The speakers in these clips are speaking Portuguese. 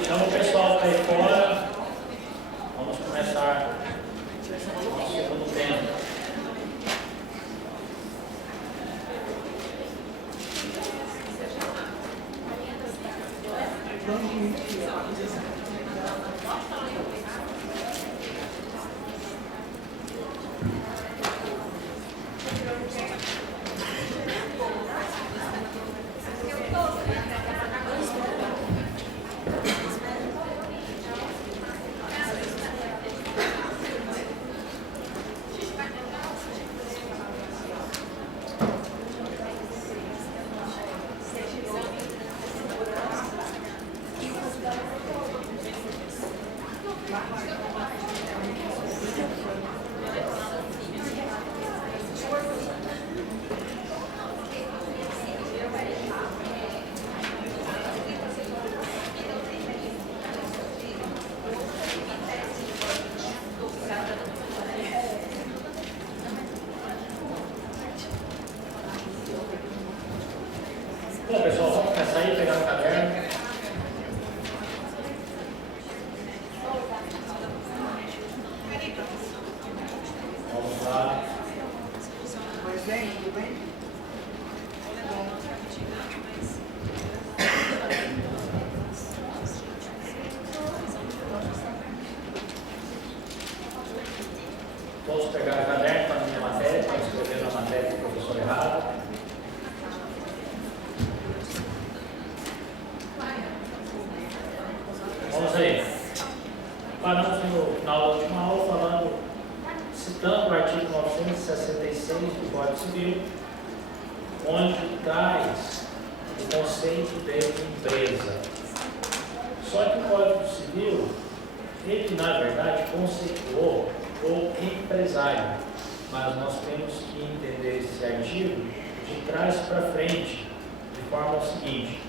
Então, o pessoal está aí fora, vamos começar o nosso segundo tempo. Bom, pessoal, vamos começar aí, pegar o caderno. Vamos lá. Pois bem, tudo bem? Todos pegaram o caderno para a minha matéria, para escrever na matéria do professor errado. Vamos aí. Paramos na última aula falando, citando o artigo 966 do Código Civil, onde traz o conceito de empresa. Só que o Código Civil, ele na verdade conceituou o empresário, mas nós temos que entender esse artigo de trás para frente, de forma seguinte: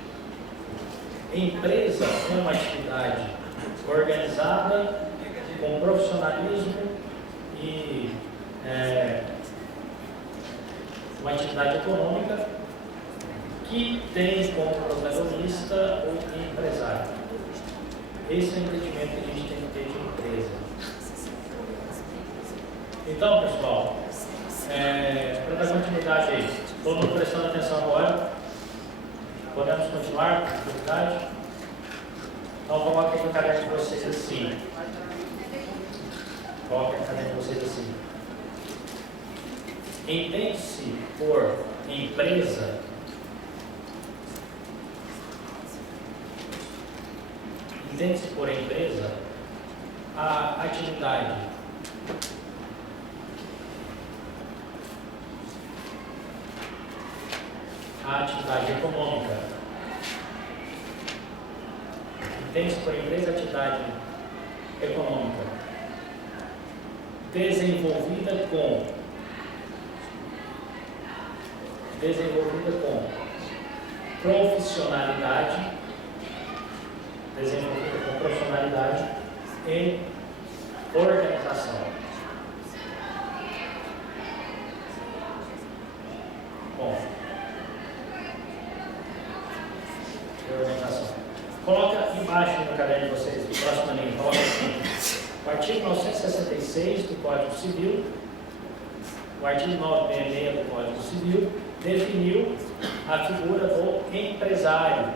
empresa é uma atividade organizada, com profissionalismo e uma atividade econômica que tem como protagonista o empresário. Esse é o entendimento que a gente tem que ter de empresa. Então, pessoal, para dar continuidade aí, todo mundo prestando atenção agora? Podemos continuar com atividade? Então, coloquem no caderno de vocês assim. Coloquem no caderno de vocês assim. Entende-se por empresa a atividade econômica. Entende-se por empresa a atividade econômica desenvolvida com profissionalidade e organização. Bom, organização. Coloca embaixo no caderno de vocês, no próximo linha, coloca assim: o artigo 966 do Código Civil, o artigo 966 do Código Civil definiu a figura do empresário.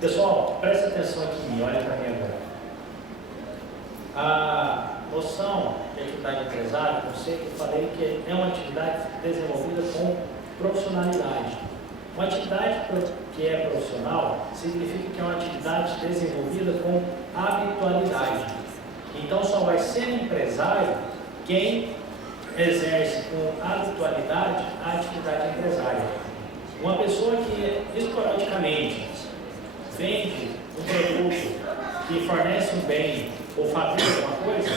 Pessoal, presta atenção aqui, olha para mim agora. A noção de atividade empresária, conceito, eu falei que é uma atividade desenvolvida com profissionalidade. Uma atividade que é profissional significa que é uma atividade desenvolvida com habitualidade. Então, só vai ser empresário quem exerce com habitualidade a atividade empresária. Uma pessoa que esporadicamente vende um produto, que fornece um bem ou fabrica alguma coisa,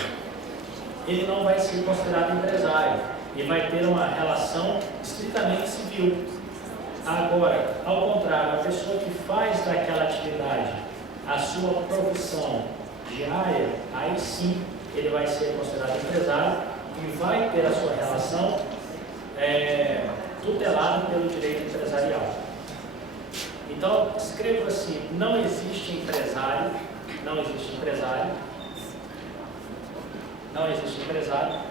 ele não vai ser considerado empresário e vai ter uma relação estritamente civil. Agora, ao contrário, a pessoa que faz daquela atividade a sua profissão diária, aí sim ele vai ser considerado empresário e vai ter a sua relação tutelada pelo direito empresarial. Então, escreva assim: não existe empresário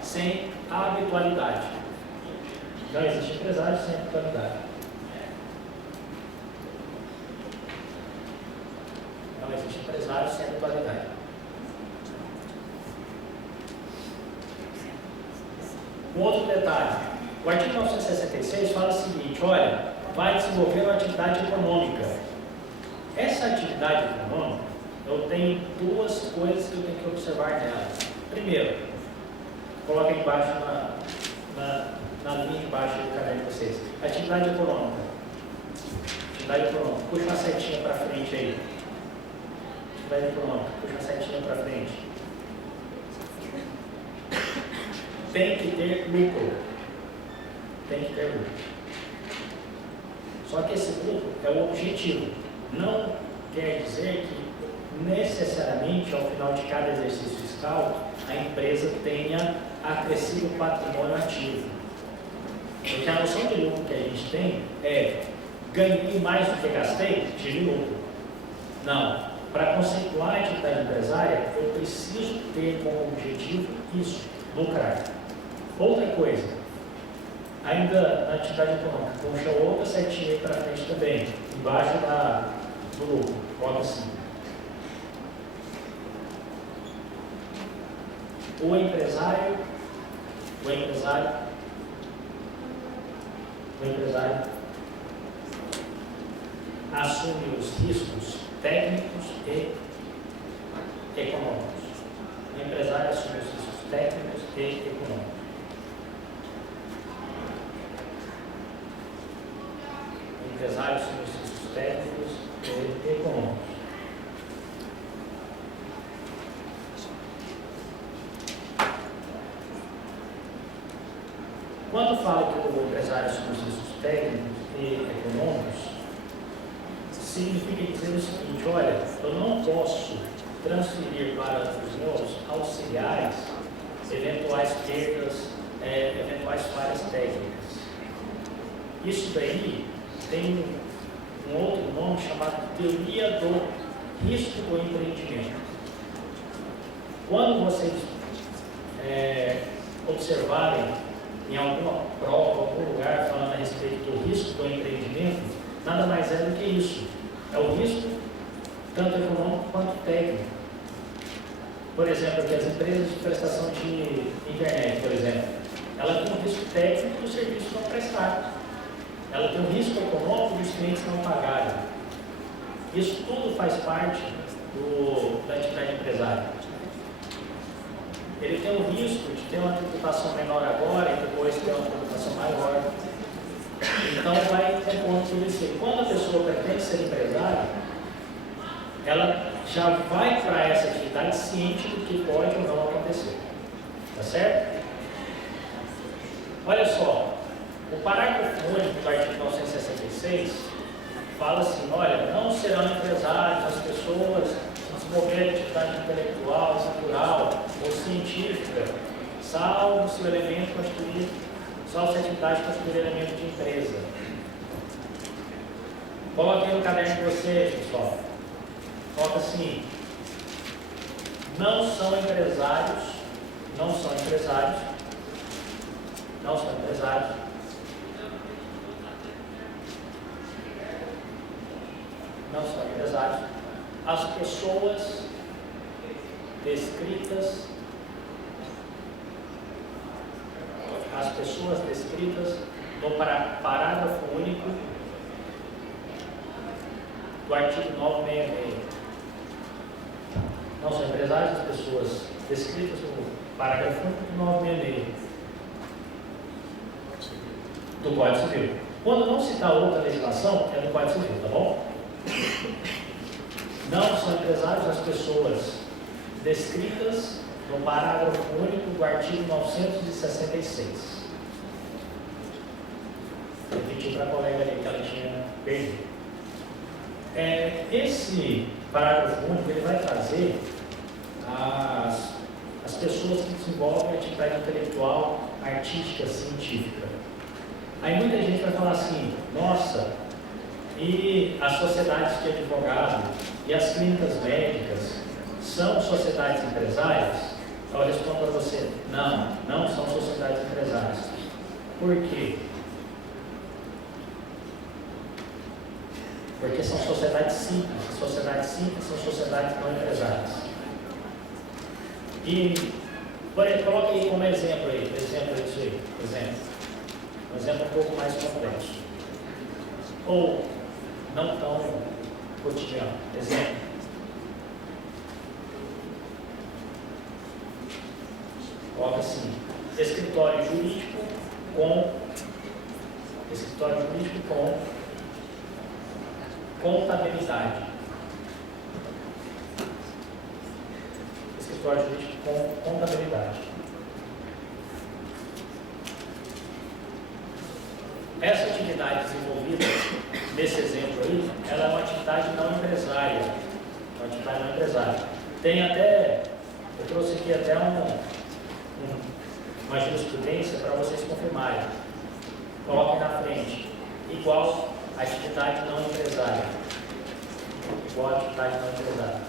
sem habitualidade. Não existe empresário sem habitualidade. Não existe empresário sem habitualidade. Um outro detalhe: o artigo 966 fala o seguinte: olha, vai desenvolver uma atividade econômica. Essa atividade econômica, eu tenho duas coisas que eu tenho que observar nela. Primeiro, coloca aí embaixo na linha de baixo do caderno de vocês. Atividade econômica. Atividade econômica. Puxa uma setinha para frente aí. Atividade econômica. Puxa uma setinha para frente. Tem que ter lucro. Tem que ter lucro. Só que esse lucro é o objetivo. Não quer dizer que necessariamente ao final de cada exercício fiscal a empresa tenha acrescido o patrimônio ativo. Porque a noção de lucro que a gente tem é: ganhei mais do que gastei, tive lucro. Não. Para conceituar a atividade empresária, eu preciso ter como objetivo isso, lucrar. Outra coisa, ainda na atividade econômica, puxa outra setinha aí para frente também, embaixo do lucro, coloca assim: o empresário assume os riscos técnicos e econômicos. O empresário assume os riscos técnicos e econômicos. O empresário assume os riscos técnicos e econômicos. Quando fala que o empresário assume os riscos técnicos e econômicos, significa dizer o seguinte: olha, eu não posso transferir para os meus auxiliares eventuais perdas, eventuais falhas técnicas. Isso daí tem um outro nome chamado teoria do risco do empreendimento. Quando vocês observarem em alguma prova, algum lugar falando a respeito do risco do empreendimento, nada mais é do que isso. É o risco tanto econômico quanto técnico. Por exemplo, aqui as empresas de prestação de internet, por exemplo, ela tem um risco técnico do serviço não prestar. Ela tem um risco econômico dos clientes não pagarem. Isso tudo faz parte da atividade empresária. Ele tem o risco de ter uma tributação menor agora e depois ter uma tributação maior. Então vai compor tudo isso. Quando a pessoa pretende ser empresária, ela já vai para essa atividade ciente do que pode ou não acontecer. Tá certo? Olha só, o parágrafo único do artigo 966 fala assim: olha, não serão empresários as pessoas que se moverem de atividade intelectual, cultural ou científica, salvo se o elemento constituir, salvo se a atividade constituir elemento de empresa. Coloque no caderno de vocês, pessoal. Coloca assim: não são empresários, as pessoas descritas no parágrafo único do artigo 966. Não são empresários as pessoas descritas no parágrafo único do 966 do Código Civil. Quando não citar outra legislação, é do Código Civil, tá bom? Não são empresários as pessoas descritas no parágrafo único do artigo 966. Repetir repetir para a colega ali que ela tinha perdido. Esse parágrafo único ele vai trazer as pessoas que desenvolvem atividade intelectual, artística, científica. Aí muita gente vai falar assim, nossa, e as sociedades de advogados e as clínicas médicas são sociedades empresárias? Eu respondo para você, não são sociedades empresárias. Por quê? Porque são sociedades simples. Sociedades simples são sociedades não empresárias. E, por exemplo, coloca aí como exemplo aí, disso aí, um exemplo um pouco mais complexo. Ou não tão cotidiano. Exemplo. Coloca assim, escritório jurídico com contabilidade. Escritório jurídico com contabilidade. Essa atividade desenvolvida nesse exemplo aí, ela é uma atividade não empresária. Tem até, eu trouxe aqui até uma jurisprudência para vocês confirmarem. Coloque na frente. Igual atividade não empresária. Igual atividade não empresária.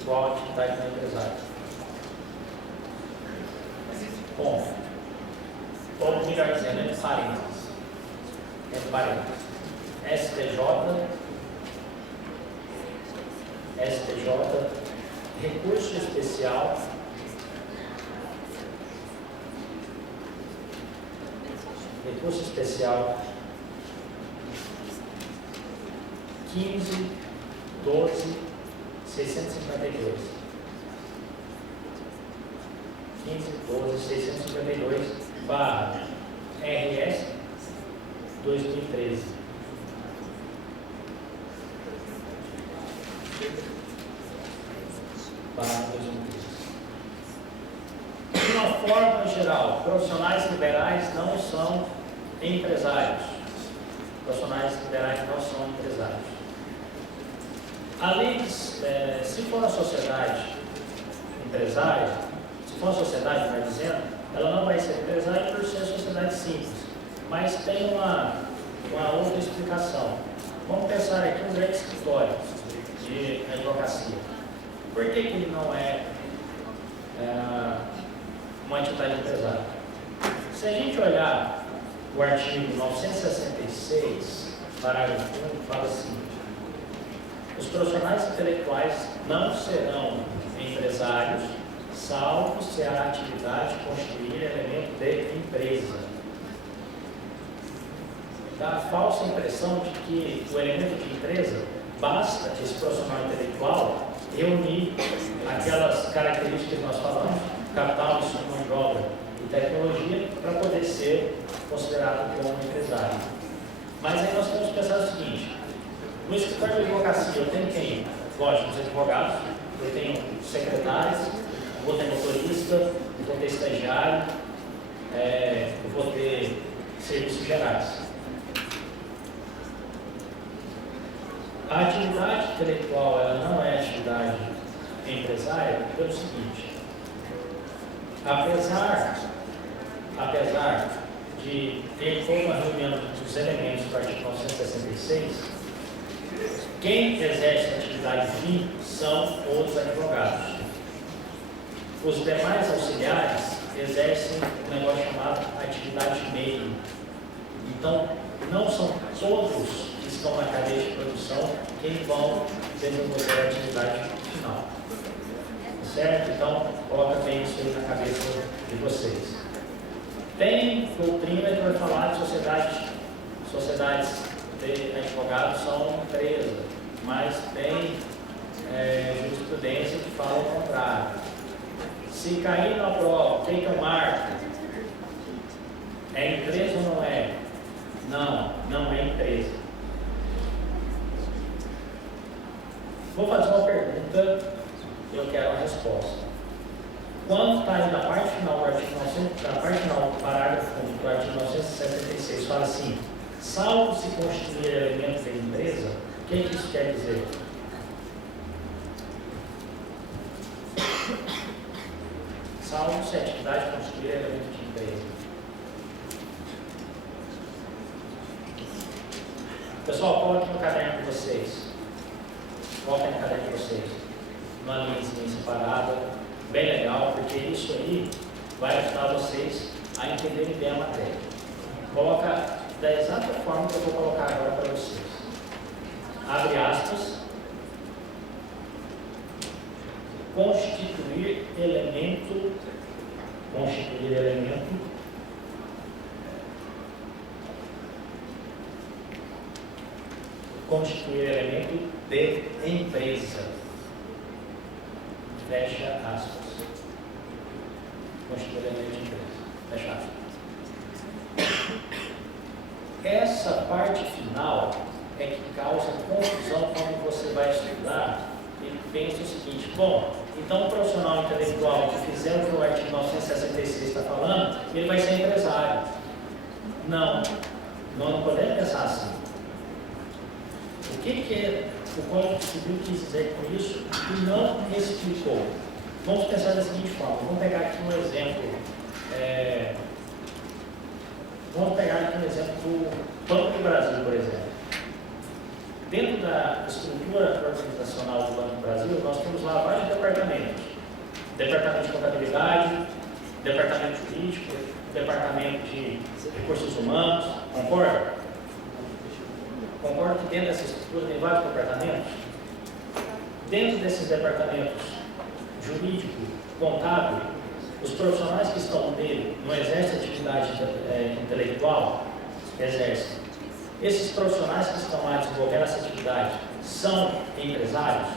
Igual atividade não empresária. Bom, ou melhor dizendo, entre parênteses. STJ, recurso especial, recurso especial 15.12.652, 15.12.652/RS 2013. De uma forma geral, profissionais liberais não são empresários. Além, se for uma sociedade empresária, se for uma sociedade, vai dizendo, ela não vai ser empresária por ser sociedade simples. Mas tem uma outra explicação. Vamos pensar aqui um grande escritório de advocacia. Por que ele não é uma entidade empresária? Se a gente olhar o artigo 966, parágrafo 1, fala assim: os profissionais intelectuais não serão empresários, salvo se a atividade constituir elemento de empresa. Dá a falsa impressão de que o elemento de empresa basta esse profissional intelectual reunir aquelas características que nós falamos, capital, mão de obra e tecnologia, para poder ser considerado como empresário. Mas aí nós temos que pensar o seguinte: no escritório de advocacia eu tenho quem? Lógico, os advogados, eu tenho secretários, eu vou ter motorista, eu vou ter estagiário, eu vou ter serviços gerais. A atividade intelectual ela não é atividade empresária pelo seguinte: apesar de ter toda uma reunião dos elementos do artigo 966, quem exerce a atividade fim são os advogados. Os demais auxiliares exercem um negócio chamado atividade meio. Então, não são todos que estão na cadeia de produção quem vão desenvolver a atividade final. Certo? Então, coloca bem isso aí na cabeça de vocês. Tem doutrina que vai falar de sociedades de advogados são empresas, mas tem jurisprudência que fala o contrário. Se cair na prova, o que eu marco? É empresa ou não é? Não é empresa. Vou fazer uma pergunta e eu quero a resposta. Quando está aí na parte final do artigo 900, na parte final do parágrafo do artigo 976, fala assim, salvo se constituir elementos da empresa, o que isso quer dizer? Salvo se a atividade constituir elemento de empresa. Pessoal, coloque no caderno de vocês. Coloque no caderno de vocês. Uma linhazinha separada, bem legal, porque isso aí vai ajudar vocês a entenderem bem a matéria. Coloca da exata forma que eu vou colocar agora para vocês. Abre aspas. Constituir elemento de empresa. Fecha aspas. Constituir elemento de empresa. Fecha aspas. Essa parte final é que causa confusão quando você vai estudar e pensa o seguinte, bom, então o profissional intelectual que fizer o que o artigo 966 está falando, ele vai ser empresário. Não, nós não podemos pensar assim. O que o Código Civil quis dizer com isso e não explicou? Vamos pensar da seguinte forma, vamos pegar aqui um exemplo, do Banco do Brasil, por exemplo. Dentro da estrutura organizacional do Banco do Brasil, nós temos lá vários departamentos. Departamento de contabilidade, departamento jurídico, departamento de recursos humanos, concorda? Concorda que dentro dessa estrutura tem vários departamentos? Dentro desses departamentos jurídico, contábil, os profissionais que estão nele não exercem atividade intelectual? Exercem. Esses profissionais que estão lá desenvolvendo essa atividade são empresários?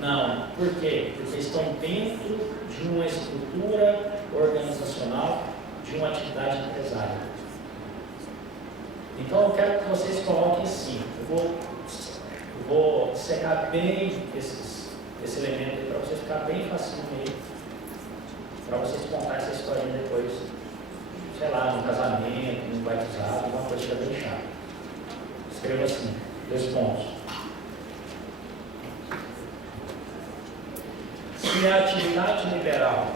Não. Por quê? Porque estão dentro de uma estrutura organizacional de uma atividade empresária. Então eu quero que vocês coloquem assim, eu vou secar bem esse elemento aí para vocês ficar bem facinho aí, para vocês contar essa historinha depois, sei lá, no casamento, no batizado, alguma coisa que é bem chata. Escreva assim, 2 pontos. Se a atividade liberal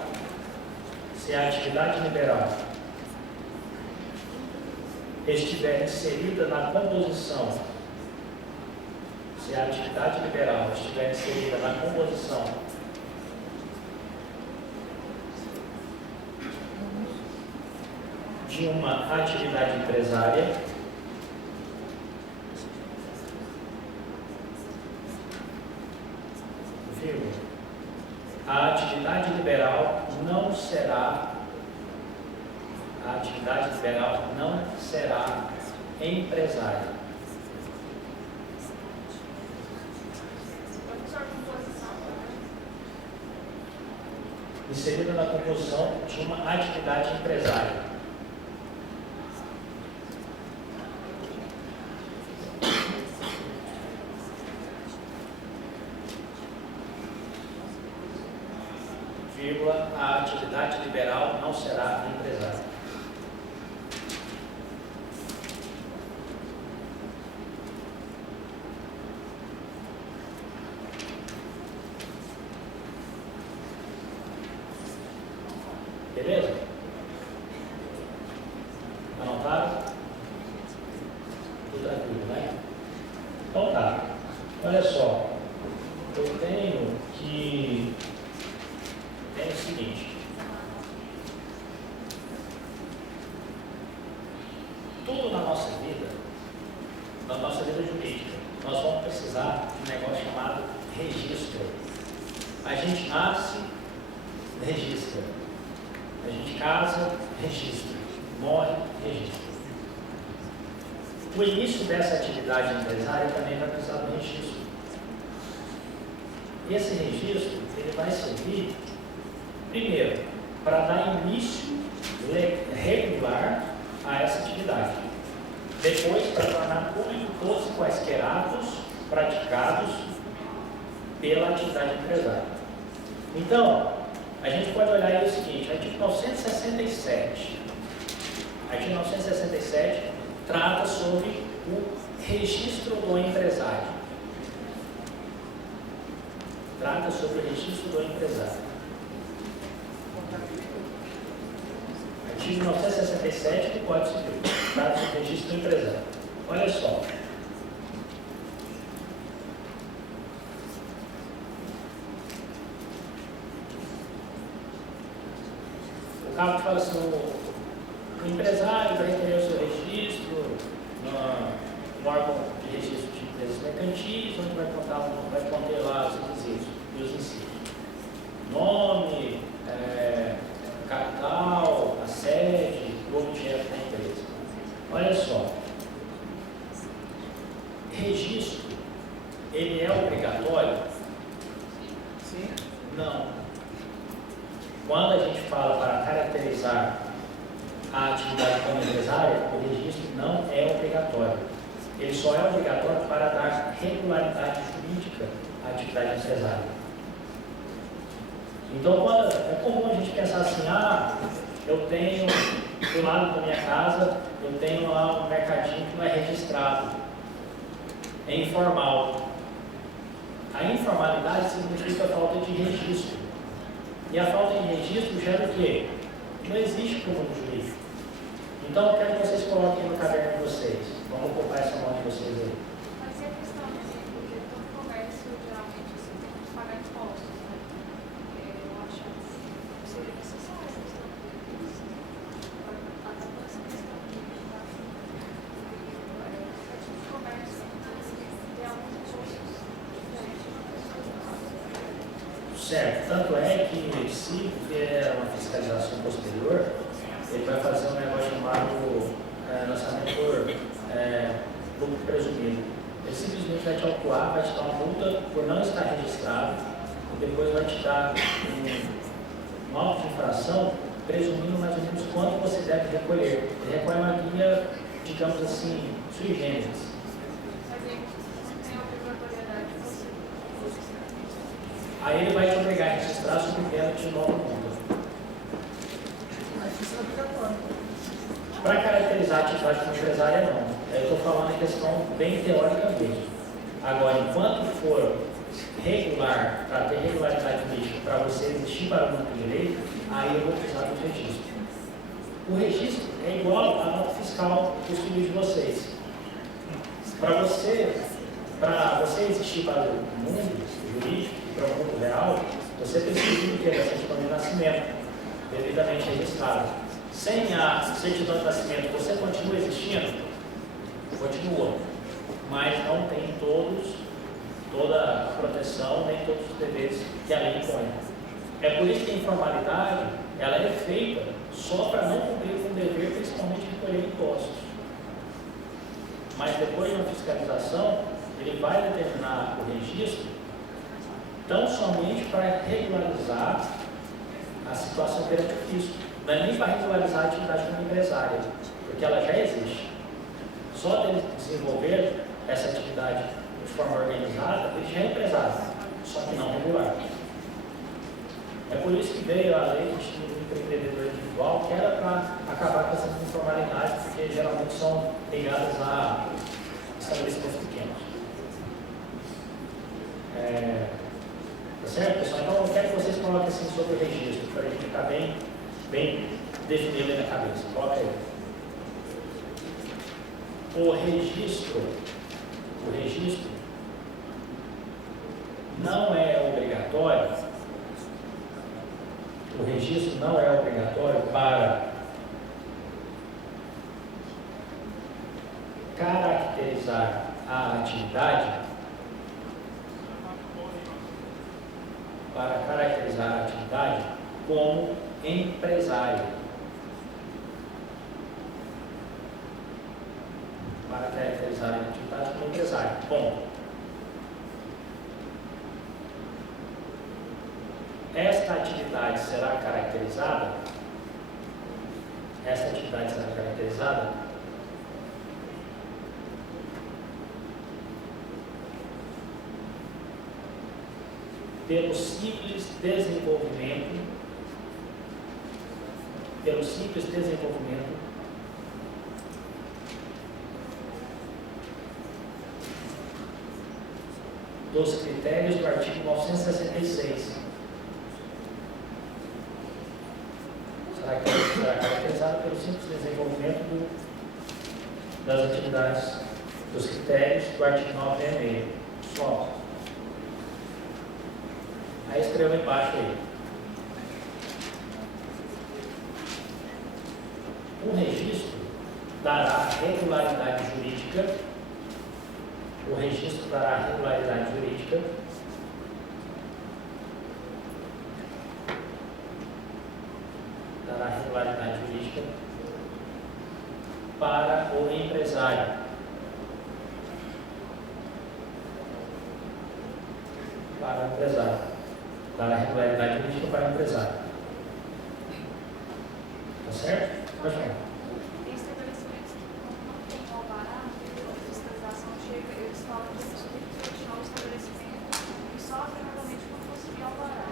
estiver inserida na composição, de uma atividade empresária, a atividade liberal não será empresária. Inserida na composição de uma atividade empresária. Vírgula, a atividade liberal não será empresária. Beleza? Anotaram? Tudo tranquilo, né? Então tá. Olha só. Eu tenho o seguinte. Tudo na nossa vida jurídica, nós vamos precisar de um negócio chamado registro. A gente nasce, registra. A gente casa, registra. Morre, registra. O início dessa atividade empresária também vai precisar do registro. Esse registro, ele vai servir, primeiro, para dar início regular a essa atividade. Depois, para tornar público todos e quaisquer atos praticados pela atividade empresária. Então, a gente pode olhar aí o seguinte, artigo 967. Artigo 967 trata sobre o registro do empresário. Trata sobre o registro do empresário. Artigo 967 do Código Civil. Trata sobre o registro do empresário. Olha só. O caput fala assim, o empresário vai requerer o seu registro no órgão de registro de empresas mercantis, onde vai conter lá os requisitos e os incisos. Nome, capital, a sede, o objeto da empresa. Olha só. Registro, ele é obrigatório? Sim. Não. Quando a gente fala para caracterizar a atividade como empresária, o registro não é obrigatório. Ele só é obrigatório para dar regularidade jurídica à atividade empresária. Então, é comum a gente pensar assim, eu tenho, do lado da minha casa, eu tenho lá um mercadinho que não é registrado, é informal. A informalidade significa falta de registro. E a falta de registro gera o quê? Não existe comum jurídico. Então, eu quero que vocês coloquem no caderno de vocês. Vamos ocupar essa mão de vocês aí. Mas e a questão, porque todo comércio, geralmente, assim, tem que pagar impostos, né? Eu acho que seria necessário essa questão disso. Acabou essa questão de certos comércios tem alguns impostos diferentes de pessoas. Certo. Tanto é que, se vier uma fiscalização posterior, ele vai fazer um negócio chamado lançamento por lucro presumido. Ele simplesmente vai te autuar, vai te dar uma multa por não estar registrado, e depois vai te dar um auto de infração, presumindo mais ou menos quanto você deve recolher. Ele recolhe uma guia, digamos assim, sui generis. Mas aí não tem a obrigatoriedade de você registrar. Aí ele vai te obrigar a registrar sob pena de nova multa. Mas isso é obrigatório. Para caracterizar a atividade como empresária, não. Eu estou falando em questão bem teórica mesmo. Agora, enquanto for regular, para ter regularidade jurídica, para você existir barulho de direito, aí eu vou precisar do registro. O registro é igual à nota fiscal dos filhos de vocês. Para você existir para o mundo jurídico, para o mundo real, você precisa de ter a certidão de nascimento, devidamente registrada. Sem a certidão de nascimento, você continua existindo? Continua. Mas não tem toda a proteção, nem todos os deveres que a lei impõe. É por isso que a informalidade ela é feita só para não cumprir com o dever, principalmente de recolher impostos. Mas depois de uma fiscalização, ele vai determinar o registro tão somente para regularizar a situação perante o fisco. Não é nem para regularizar a atividade como empresária, porque ela já existe. Só dele desenvolver essa atividade de forma organizada, ele já é empresário, só que não regular. É por isso que veio a lei do empreendedor individual, que era para acabar com essas informalidades, porque geralmente são ligadas a estabelecimentos pequenos. Tá certo, pessoal? Então, eu quero que vocês coloquem assim sobre o registro, para a gente ficar bem definido aí na cabeça. Coloca aí. O registro não é obrigatório. O registro não é obrigatório para caracterizar a atividade, como empresário. Para caracterizar a atividade como empresário. Bom, esta atividade será caracterizada? pelo simples desenvolvimento dos critérios do artigo 966. Será caracterizado pelo simples desenvolvimento das atividades, dos critérios do artigo 966. Só. Aí escreva embaixo aí. O registro dará regularidade jurídica. O registro dará regularidade jurídica para o empresário. Dará regularidade jurídica para o empresário. Tá certo? Pode falar. Tem estabelecimentos que não tem alvará, a fiscalização chega, eles falam que eles têm que fechar o estabelecimento e só normalmente não conseguir alvará.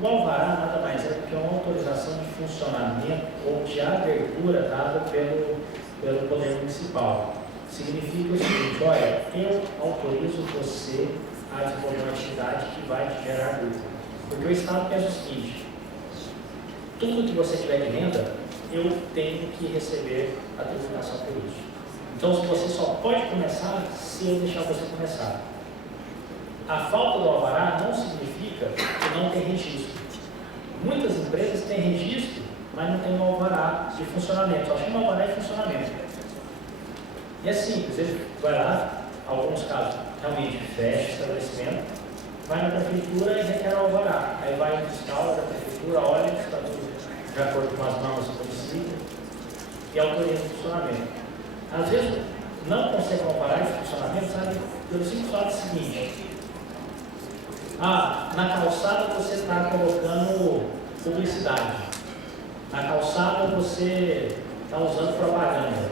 O alvará nada mais é do que uma autorização de funcionamento ou de abertura dada pelo Poder Municipal. Significa o seguinte: olha, eu autorizo você a desenvolver uma atividade que vai te gerar lucro. Porque o Estado pensa o seguinte: tudo que você tiver de renda, eu tenho que receber a tributação por isso. Então, você só pode começar se eu deixar você começar. A falta do alvará não significa que não tem registro. Muitas empresas têm registro, mas não tem um alvará de funcionamento. Só chama alvará de funcionamento. E é simples, ele vai lá, alguns casos realmente fecha o estabelecimento, vai na prefeitura e requer o alvará. Aí vai no fiscal da prefeitura, olha que está tudo de acordo com as normas do município e autoriza o funcionamento. Às vezes não consegue um alvará de funcionamento, sabe, pelo simples fato seguinte: na calçada você está colocando publicidade, na calçada você está usando propaganda,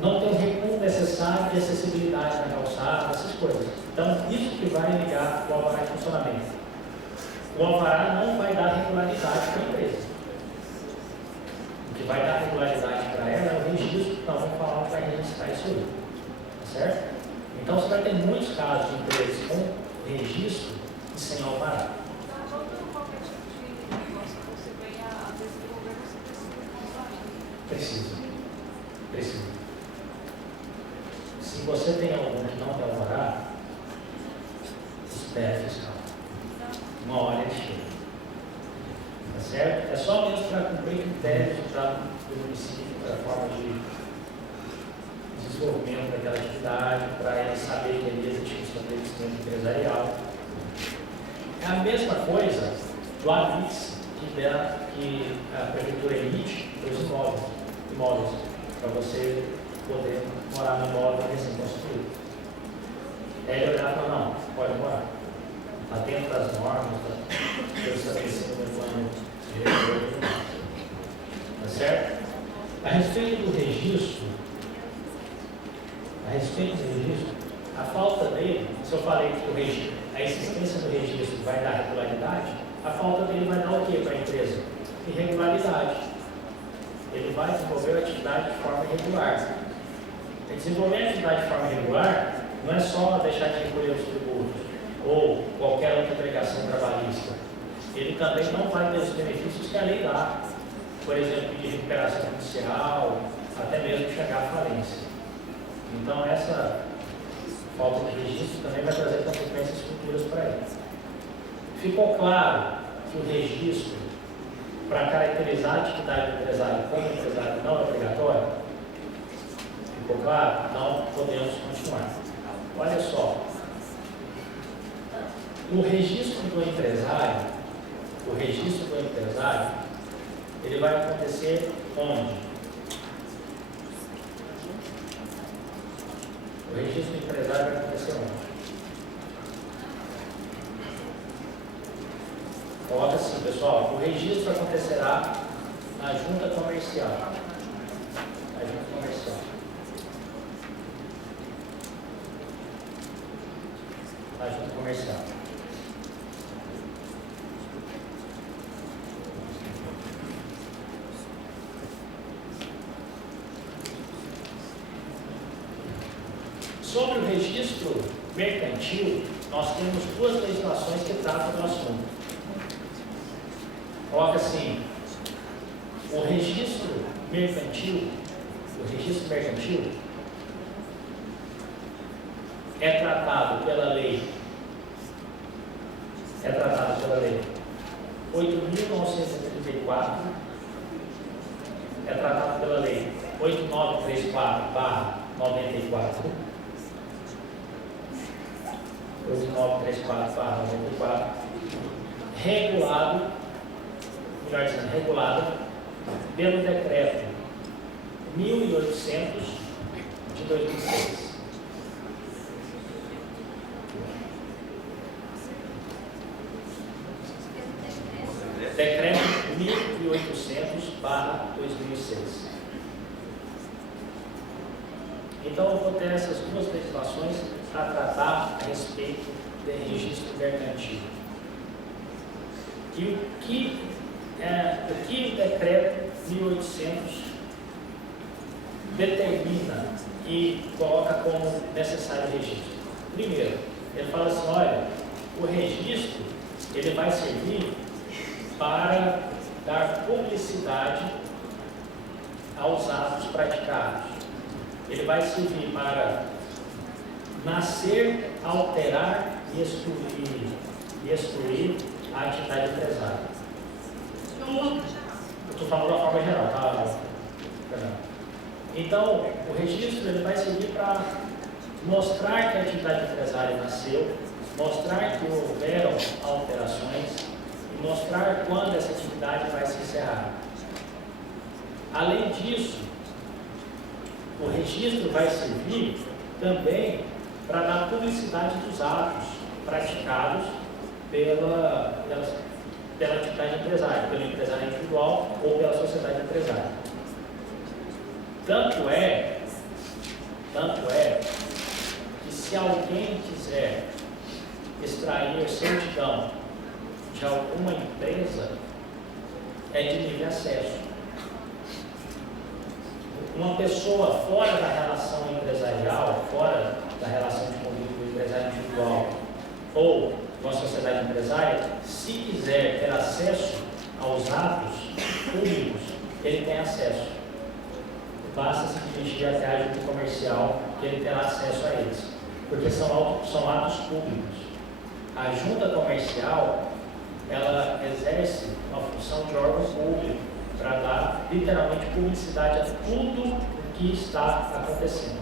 não tem o recuo necessário de acessibilidade na calçada, essas coisas. Então, isso que vai ligar o alvará de funcionamento. O alvará não vai dar regularidade para a empresa. O que vai dar regularidade para ela é o registro, nós vamos falar que vai registrar isso aí. Tá certo? Então, você vai ter muitos casos de empresas com registro e sem alvará. Precisa. Se você tem algum que não tem alvará, espere fiscal. Uma hora ele chega. Tá certo? É só mesmo para cumprir critérios do município, para a forma de desenvolvimento daquela atividade, para ele saber que ele existe um estabelecimento empresarial. É a mesma coisa do AVIS que a prefeitura emite para os imóveis, para você poder morar no imóvel recém-construído. Aí ele olhar e falar: não, pode morar. Está dentro das normas, está estabelecendo no plano diretor. Tá certo? A respeito do registro, a falta dele, se eu falei que o registro, a existência do registro vai dar regularidade, a falta dele vai dar o que para a empresa? Irregularidade. Ele vai desenvolver a atividade de forma irregular. Desenvolver a atividade de forma irregular não é só deixar de recolher os tributos ou qualquer outra obrigação trabalhista. Ele também não vai ter os benefícios que a lei dá, por exemplo, de recuperação judicial, até mesmo chegar à falência. Então, essa falta de registro também vai trazer consequências futuras para ele. Ficou claro que o registro, para caracterizar a atividade do empresário como empresário, não é obrigatório? Ficou claro? Não podemos continuar. Olha só. O registro do empresário, ele vai acontecer onde? O registro do empresário vai acontecer onde? Coloca assim, pessoal: o registro acontecerá na junta comercial. na junta comercial. Sobre o registro mercantil, nós temos duas legislações que tratam do assunto. Coloca assim, o registro mercantil é tratado pela lei 8.934, é tratado pela lei 8934/94, 8934/94, regulada pelo decreto 1800 de 2006. Decreto 1800/2006. Então, eu vou ter essas duas legislações para tratar a respeito do registro mercantil. E o que o decreto 1800 determina e coloca como necessário registro? Primeiro, ele fala assim, olha, o registro ele vai servir para dar publicidade aos atos praticados. Ele vai servir para nascer, alterar e excluir a atividade empresária. Eu estou falando da forma geral, tá? Então, o registro ele vai servir para mostrar que a atividade empresária nasceu, mostrar que houveram alterações e mostrar quando essa atividade vai se encerrar. Além disso, o registro vai servir também para dar publicidade dos atos praticados pela atividade empresária, pelo empresário individual ou pela sociedade empresária. Tanto é que se alguém quiser extrair certidão de alguma empresa, é de livre acesso. Uma pessoa fora da relação empresarial, fora da relação de convívio do empresário individual ou uma sociedade empresária, se quiser ter acesso aos atos públicos, ele tem acesso. Basta se dirigir até a junta comercial que ele terá acesso a eles, porque são atos públicos. A junta comercial, ela exerce uma função de órgão público para dar literalmente publicidade a tudo o que está acontecendo.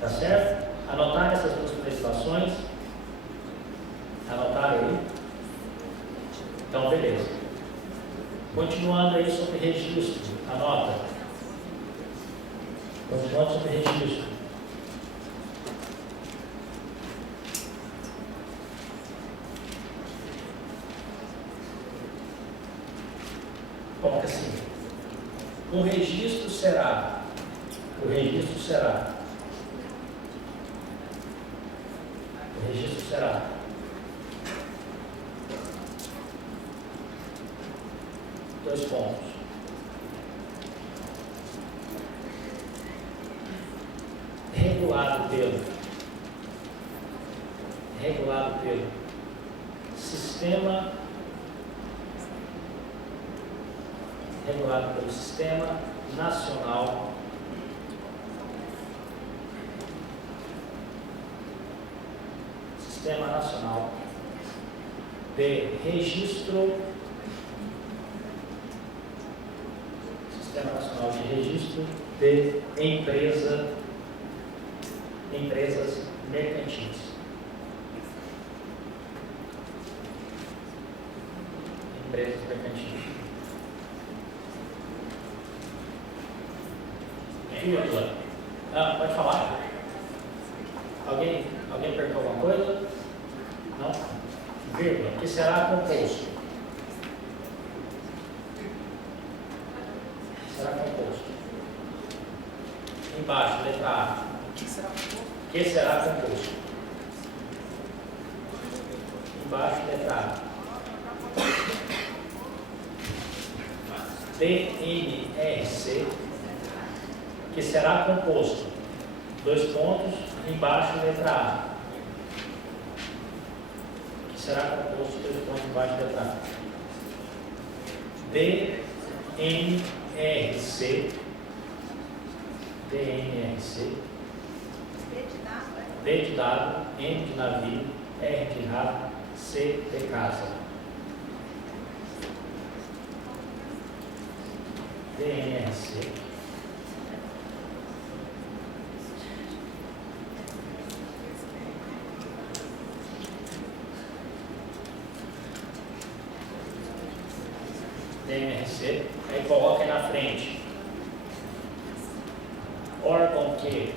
Tá certo? Anotar essas duas legislações. Anotaram aí? Então, beleza. Continuando aí sobre registro. Anota. Continuando sobre registro. Coloca assim. O registro será dois pontos. Regulado pelo Sistema Nacional de Registro de Empresas Mercantis. Empresas mercantis. Vírgula. Pode falar? Alguém perguntou alguma coisa? Não? Vírgula. Que será composto. Embaixo, letra A. Que será composto. embaixo letra A. DNRC, que será composto, 2 pontos, embaixo letra A, que será composto, 2 pontos, embaixo letra A. DNRC, D de dado, N de navio, R de rato, C de casa. DNRC. DNRC. Aí coloca aí na frente. Órgão que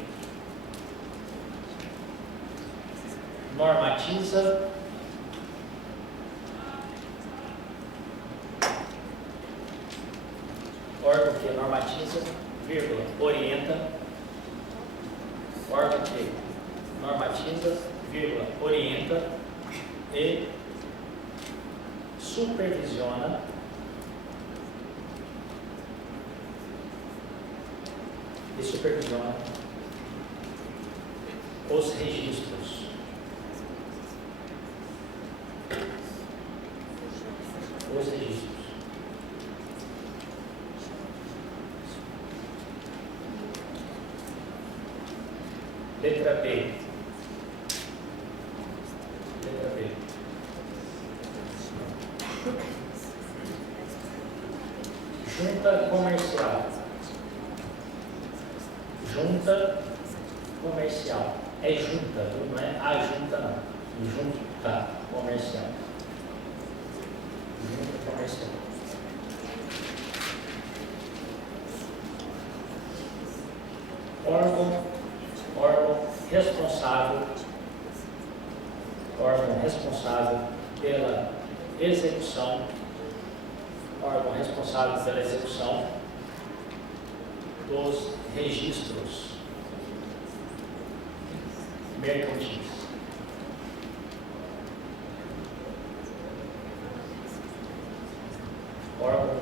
normatiza vírgula, orienta, órgão que normatiza, vírgula, orienta e supervisiona os registros. Letra B. Junta comercial. É junta, não é ajunta não. Junta comercial. Órgão responsável pela execução dos registros mercantis. Órgão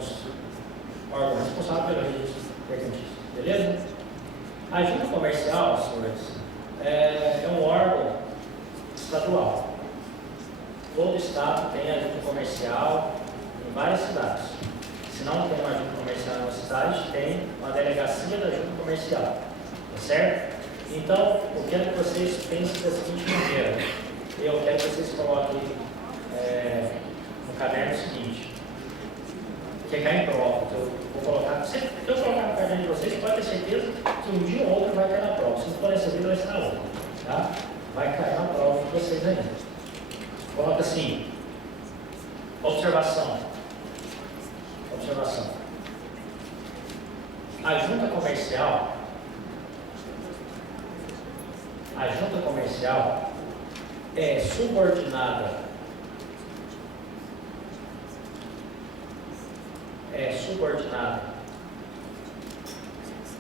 responsável pelo registro mercantil. Beleza? A junta comercial, senhores, é um órgão estadual. Todo estado tem a junta comercial em várias cidades. Se não tem uma junta comercial em uma cidade, tem uma delegacia da junta comercial. Tá certo? Então, eu quero que vocês pensem da seguinte maneira. Eu quero que vocês coloquem no caderno o seguinte. Que cai em prova. Eu vou colocar. Se eu colocar no caderno de vocês, pode ter certeza que um dia ou outro vai cair na prova. Se não for essa vida, vai ser na outra. Tá? Vai cair na prova de vocês ainda. Coloca assim. Observação. A junta comercial é subordinada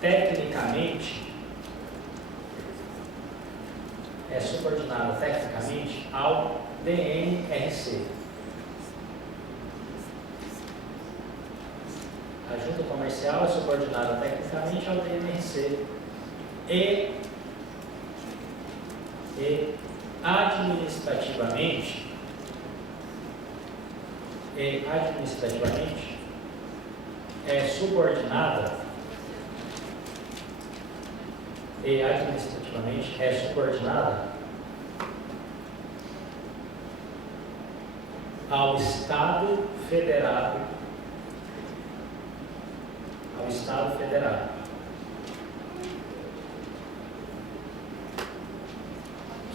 tecnicamente ao DNRC. A junta comercial é subordinada tecnicamente ao DNRC e administrativamente é subordinada ao Estado Federado,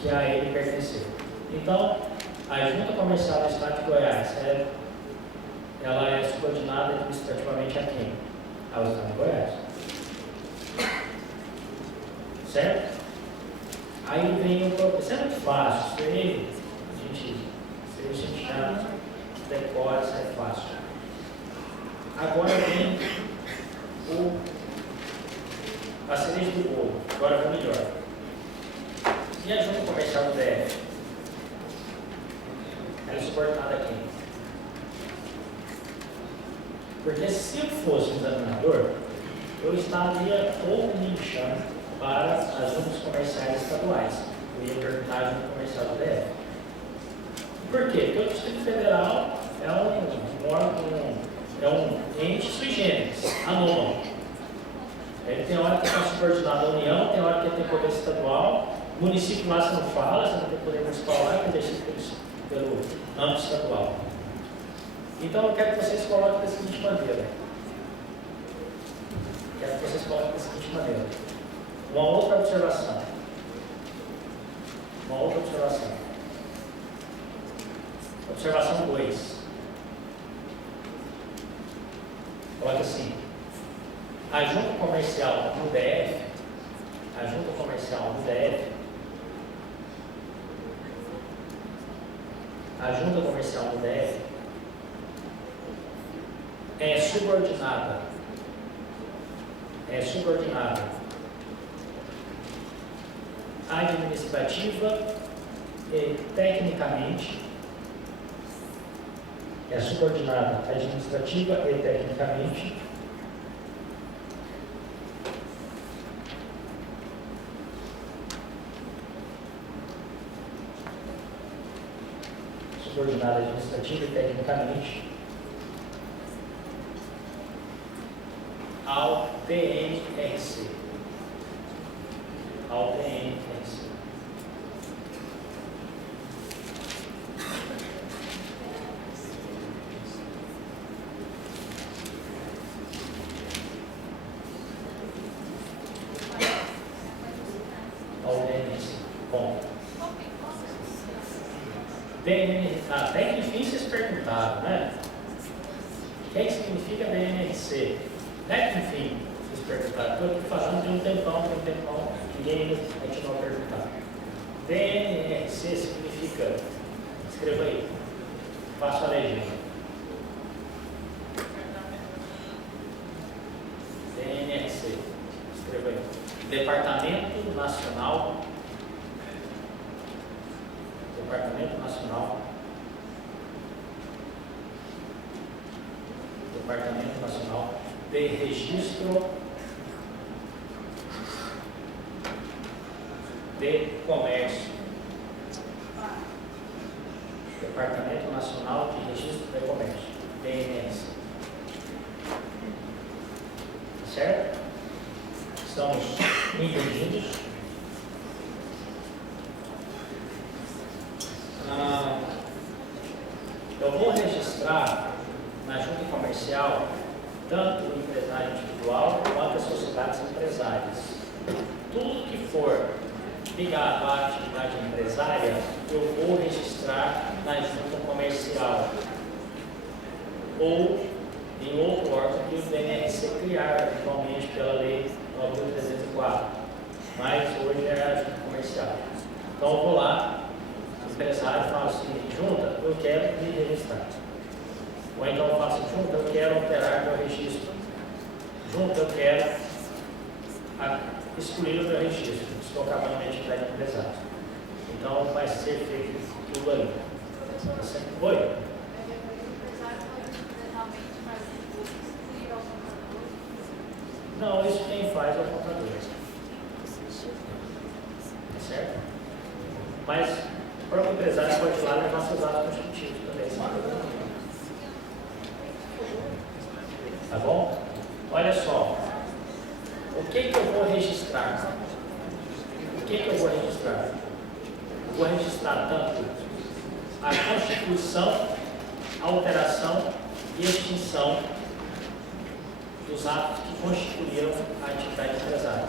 que a ele pertenceu. Então, a Junta Comercial do Estado de Goiás, ela é subordinada administrativamente a quem? Ao Estado de Goiás. Certo? Aí vem o problema. Isso é muito fácil. Isso aí, a gente já decora, isso é fácil. Agora vem a cereja do bolo. Agora vem melhor. E a Junta Comercial do DF? subordinado a quem? Porque se eu fosse um examinador, eu estaria ou me inchando para as juntas comerciais estaduais. Eu ia perguntar a junta comercial do DF. Por quê? Porque o Distrito Federal é um ente sui generis, anômalo. Ele tem hora que está subordinado à União, tem hora que tem poder estadual. O município lá você não fala, você não tem poder municipal lá, que é exercido pelo âmbito estadual. Então eu quero que vocês coloquem da seguinte maneira. Uma outra observação. Observação 2. Coloca assim. A junta comercial no DF, é subordinada administrativa e tecnicamente, ao TNRC. Bom. Até que enfim vocês perguntaram, né? O que significa DNRC? Até que enfim vocês perguntaram. Estou aqui falando de um tempão, ninguém continuou a perguntar. DNRC significa, escreva aí, faça a legenda. DNRC, escreva aí. Departamento Nacional de Registro de Comércio. Departamento Nacional de Registro de Comércio, DNS. Certo? Estamos entendidos? Eu vou registrar na junta comercial tanto o empresário individual quanto as sociedades empresárias. Tudo que for ligado à atividade empresária, eu vou registrar na junta comercial ou em outro órgão que o DNRC criar, eventualmente pela lei 9.304. Mas hoje é a junta comercial. Então eu vou lá, o empresário fala assim, junta, eu quero me registrar. Ou então eu faço junta, eu quero alterar meu registro. Junta, eu quero excluir o meu registro. Estou acabando minha atividade empresária. Então vai ser feito tudo ali. Oi? Não, isso quem faz é o contador. Certo? Mas o próprio empresário pode ir lá levar seus atos constitutivos também. Tá bom? Olha só. O que eu vou registrar? Vou registrar tanto a constituição, alteração e extinção dos atos que constituíram a atividade empresária.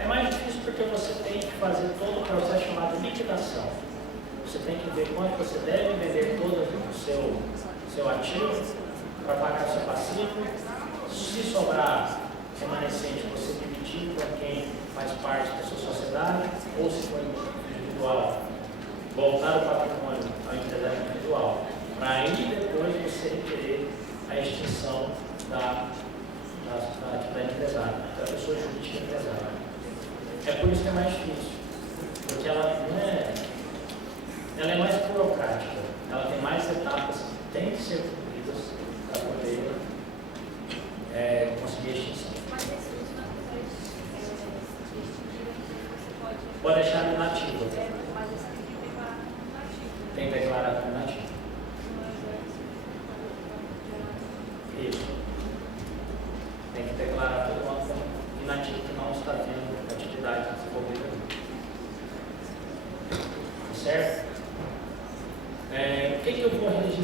É mais difícil porque você tem que fazer todo o processo chamado liquidação. Você tem que ver quanto você deve vender todo o seu ativo para pagar o seu passivo. Se sobrar remanescente, você dividir com quem faz parte da sua sociedade, ou se for individual, voltar o patrimônio ao empresário individual, para aí depois você requerer a extinção da atividade empresária, da pessoa jurídica empresária. É por isso que é mais difícil.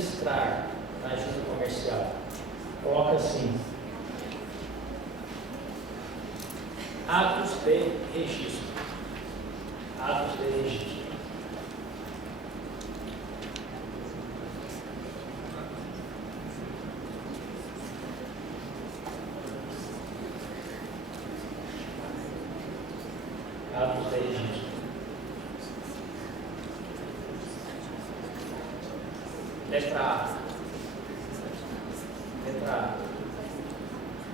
registrar na junta comercial. Coloca assim: atos de registro. Atos de registro. Atos de registro. Letra A. Letra A.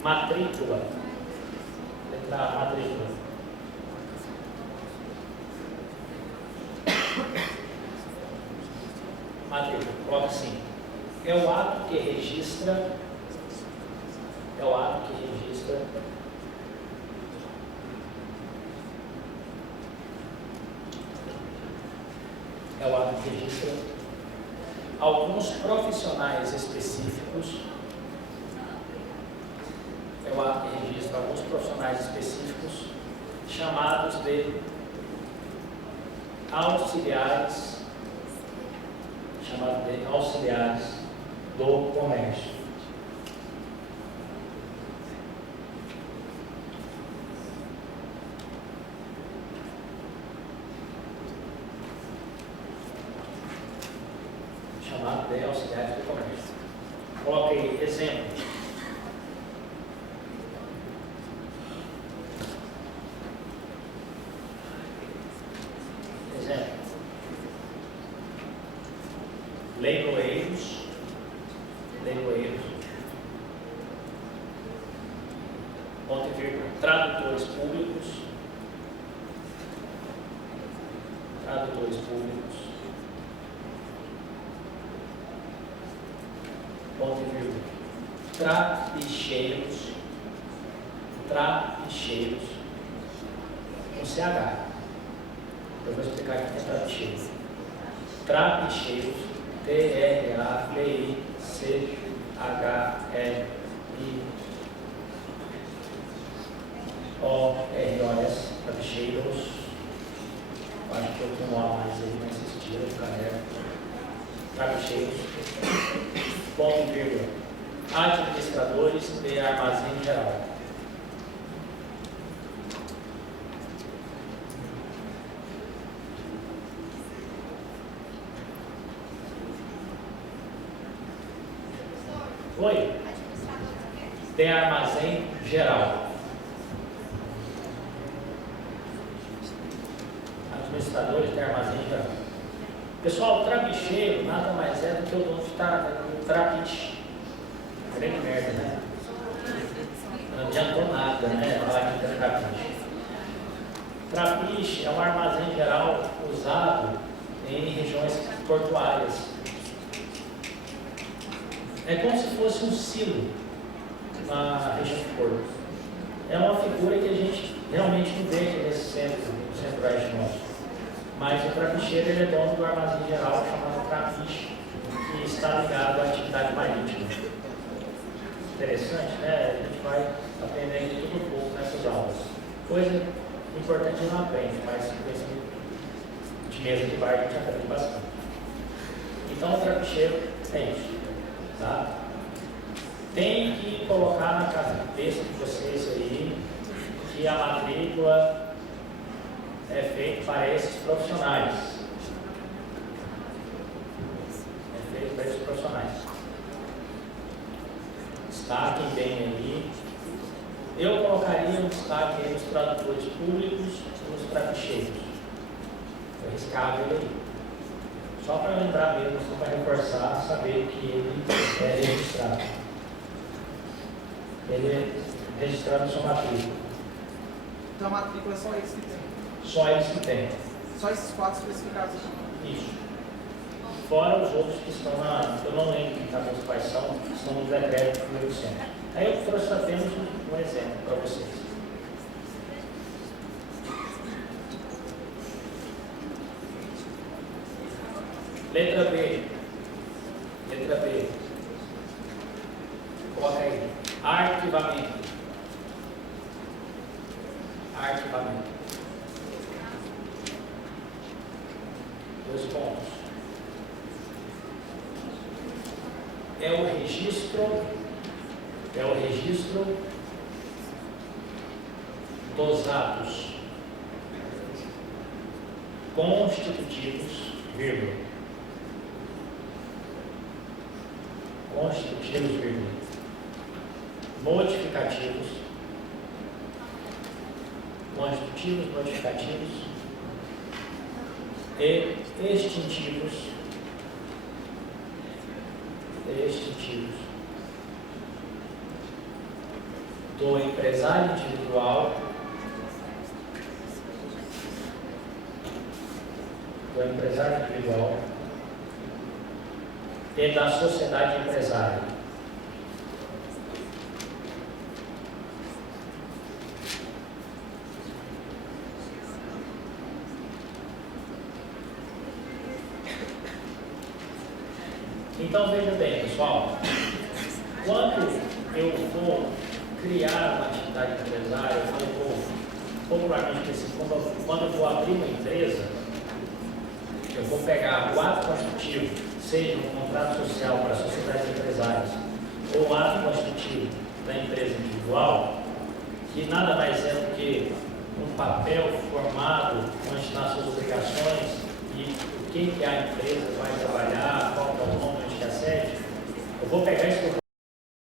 Matrícula. Letra A, matrícula. Matrícula. Coloca assim: é o ato que registra. É o ato que registra. É o ato que registra alguns profissionais específicos. É o ato que registra alguns profissionais específicos chamados de auxiliares, do comércio. Chamado de auxiliares do comércio. Coloquei exemplo. Exemplo. Leiloeiros. Ponto e vírgula. Tradutores públicos. Ponto e vírgula. Trapicheiros, com CH. Eu vou explicar aqui o que é trapicheiro. Trapicheiros, TRAPICHEIROS, trapicheiros. Acho que eu tenho um A mais aí, não existia, trapicheiros. Ponto e vírgula. Administradores de armazém geral. Oi? De armazém geral. Administradores de armazém geral. Pessoal, o trapicheiro nada mais é do que o dono de trapiche. Grande merda, né? Não adiantou nada, né? Falar que é trapiche. Trapiche é um armazém geral usado em regiões portuárias. É como se fosse um silo na região de Porto. É uma figura que a gente realmente não vê aqui nesse centro-oeste nosso. Mas o trapicheiro ele é dono do armazém geral chamado trapiche, que está ligado à atividade marítima. Interessante, né? A gente vai aprendendo tudo um pouco nessas aulas. Coisa importante não aprende, mas de mesa de bar a gente aprende bastante. Então o trapicheiro é isso. Tá? Tem que colocar na cabeça de vocês aí que a matrícula é feita para esses profissionais. Destaquem bem aí. Eu colocaria um destaque aí nos tradutores públicos e nos trapicheiros. Eu riscava ele aí. Só para lembrar mesmo, só para reforçar, saber que ele é registrado. Ele é registrado na sua matrícula. Então a matrícula é só esse que tem? Só eles que tem. Só esses 4 especificados aqui? Isso. Fora os outros que estão na... Eu não lembro que cabeça quais são, que estão no decreto do meu centro. Aí eu trouxe apenas um exemplo para vocês. Letra B. Letra B. Coloca aí. Arquivamento. Arquivamento. 2 pontos. é o registro dos atos constitutivos, vírgula, modificativos, modificativos e extintivos do empresário individual, e da sociedade empresária. Então veja bem, pessoal, quando eu vou criar uma atividade empresária, eu vou popularmente assim, quando eu vou abrir uma empresa, eu vou pegar o ato constitutivo, seja um contrato social para sociedades empresárias ou o ato constitutivo da empresa individual, que nada mais é do que um papel formado onde estão as suas obrigações e o que a empresa vai trabalhar, qual que é o nome, onde que é a sede. Eu vou pegar esse